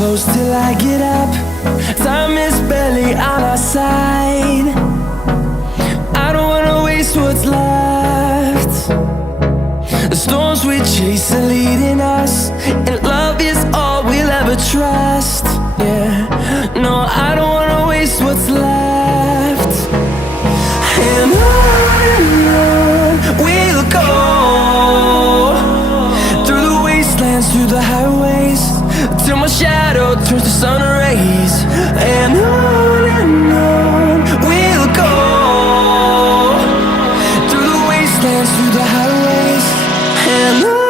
close till I get up. Time is barely on our side. I don't wanna waste what's left. The storms we chase are leading us, and love is all we'll ever trust. Yeah, no, I don't wanna waste what's left. And on we'll go, through the wastelands, through the highways, till my shadow turns to sun rays. And on we'll go, through the wastelands, through the highways, and on.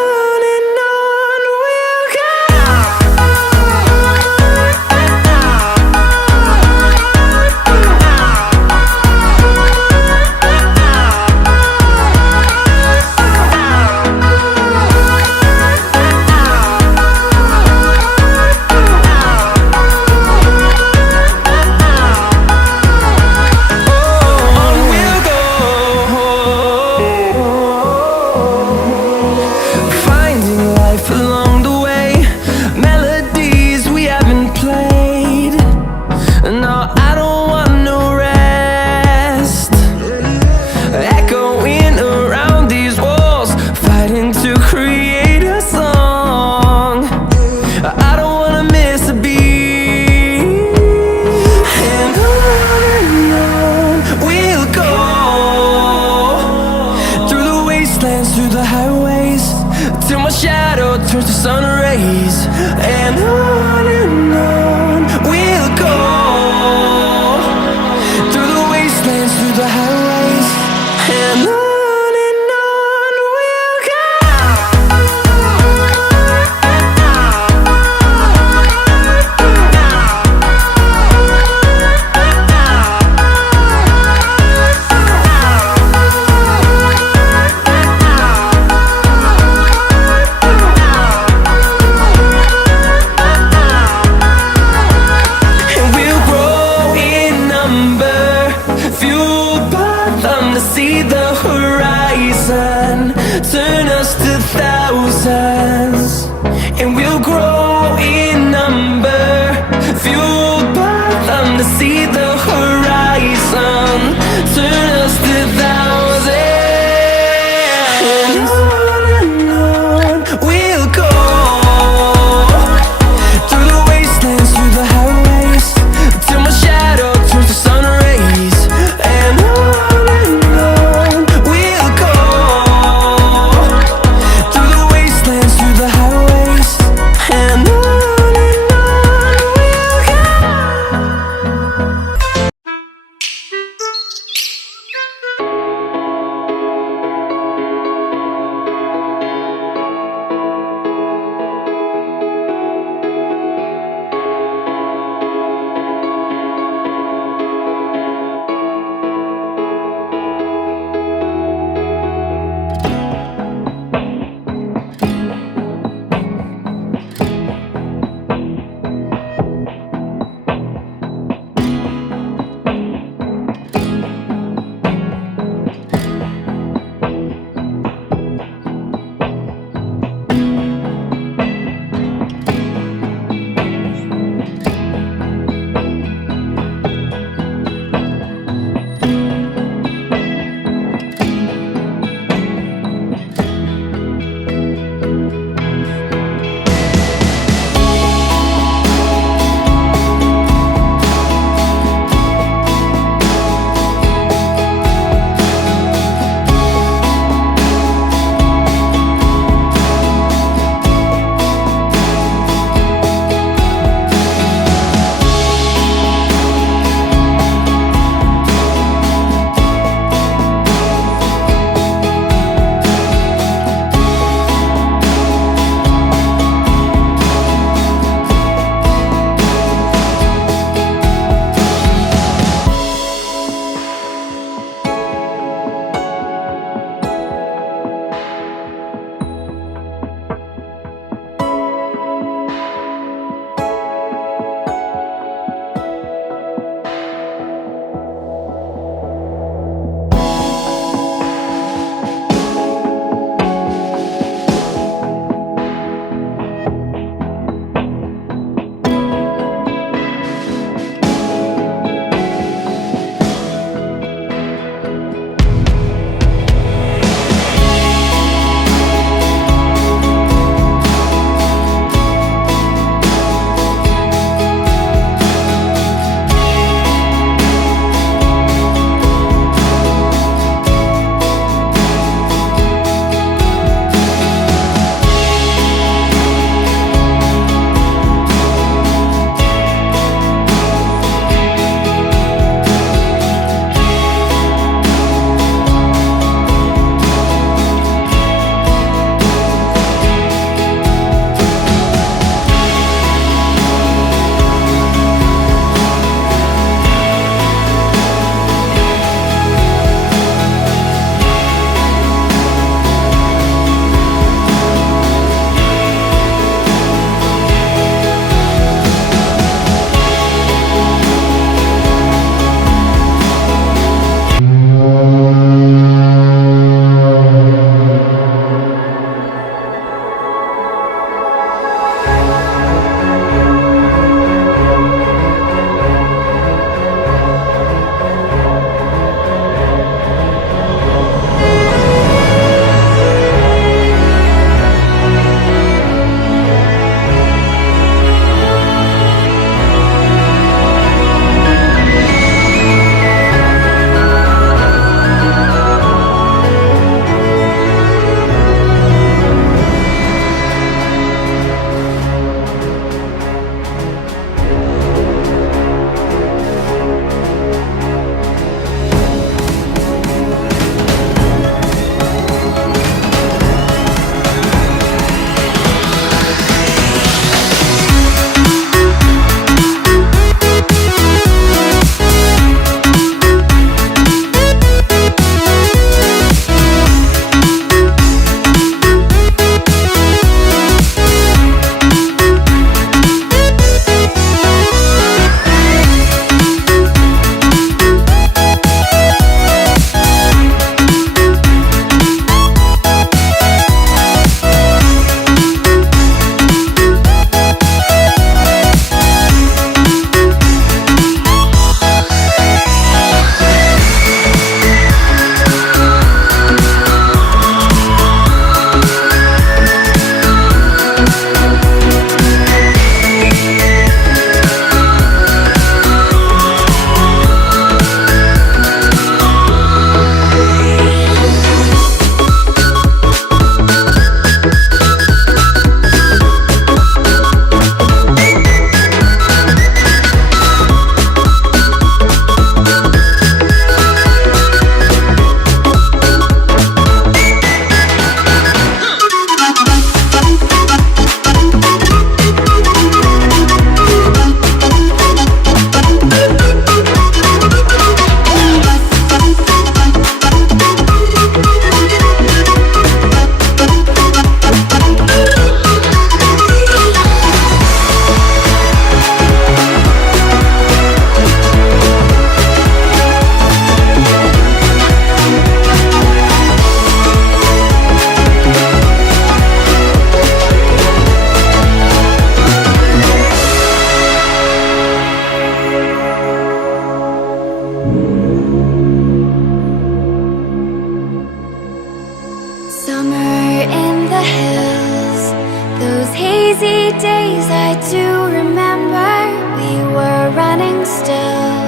hazy days I do remember. We were running still,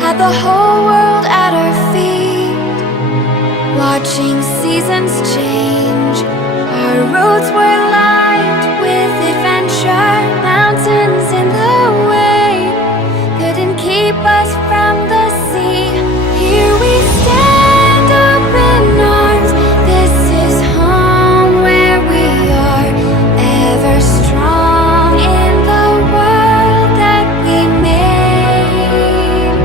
had the whole world at our feet, watching seasons change. Our roads were lined with adventure, mountains in the way couldn't keep us from the sea. Here we stand, open arms. This is home where we are, ever strong in the world that we made.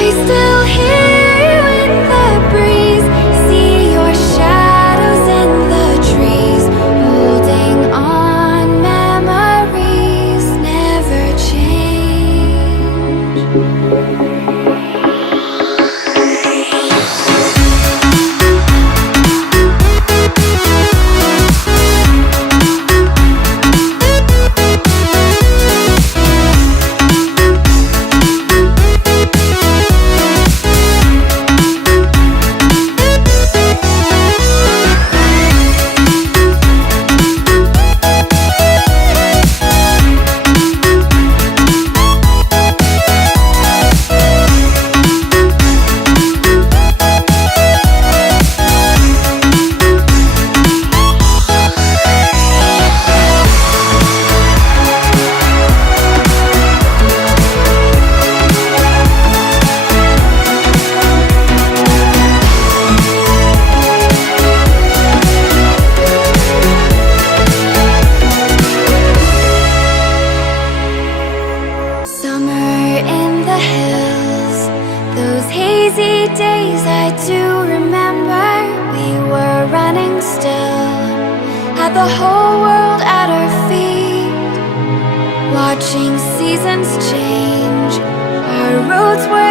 I still hear you in the breeze, see your shadows in the trees, holding on. Memories never change. Summer in the hills, those hazy days I do remember. We were running still, had the whole world at our feet, watching seasons change. Our roads were